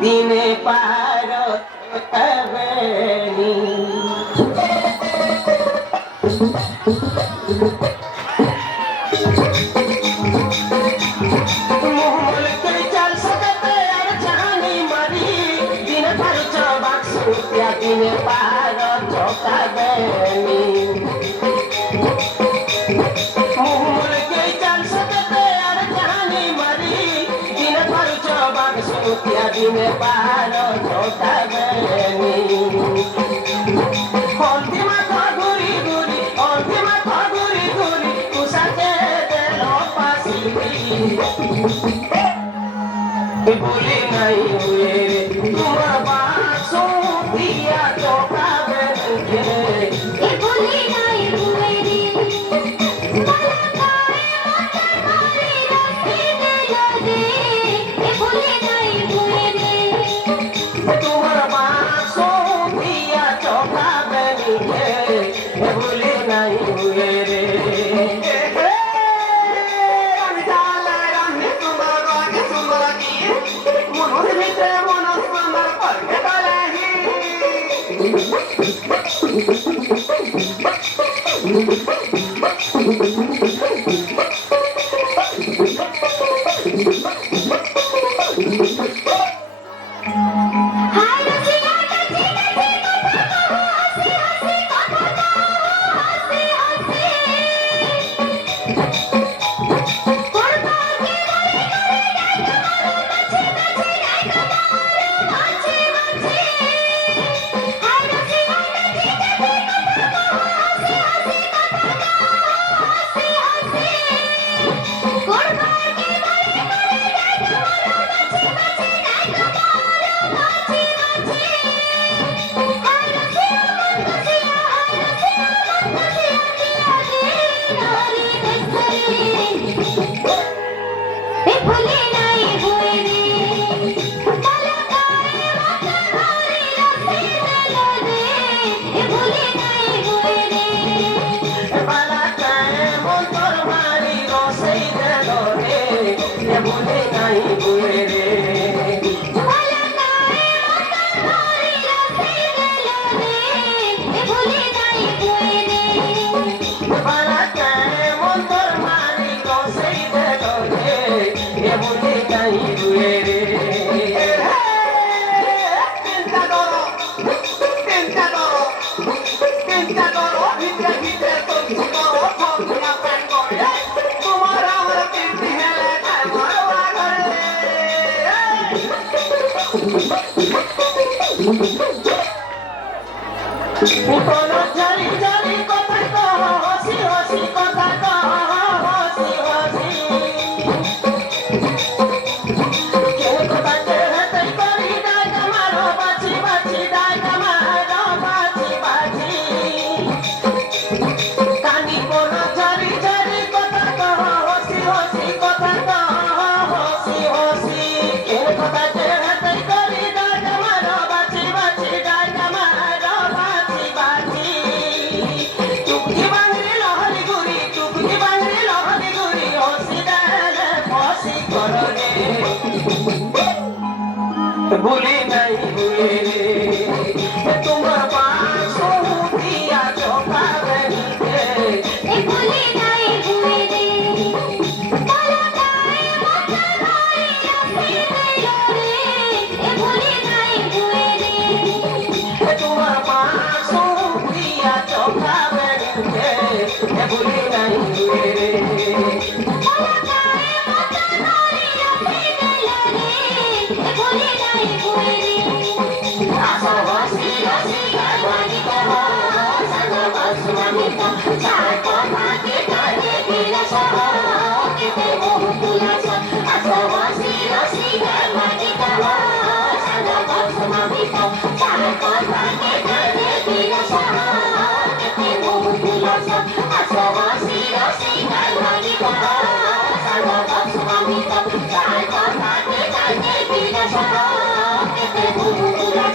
দিনে পার কবেনি মোহল কে চাল সকাতে আর জাহানি মারি দিনে পার চবাক সুতিয়া দিনে পার কবেনি দিনে পারো ছোটাবেনি অন্তিমা ঘুরি ঘুরি অন্তিমা ঘুরি ঘুরি তুষাতে দেল পাশি বলি নাই হুয়ে তোমার বাসো দিয়া চোখাবেনি বলি নাই হুয়ে কোনো জানি জানি কথা কহ হসি হসি কথা কহ হসি হসি কেউ কথা কেহতে করি ডাই কামারো বাছি বাছি ডাই কামারো বাছি বাছি কানি কোনো জানি জানি কথা কহ হসি হসি কথা কহ হসি হসি কেউ কথা কেহতে করি ডাই কামারো বাছি বাছি ডাই কামারো বাছি বাছি চুপকি বাংলি লহরি গুরি হসি দেলে ফসি করনে ভুলি নাই ভুলে তোমার বাসো দিয়া চোখাবেনি ভুলি নাই ভুলে তোমার বাসো দিয়া চোখাবেনি ভুলি নাই ভুলে I আমি তবে যাই কথাতে যাইতে বিনা সড়কেতে ঘুরে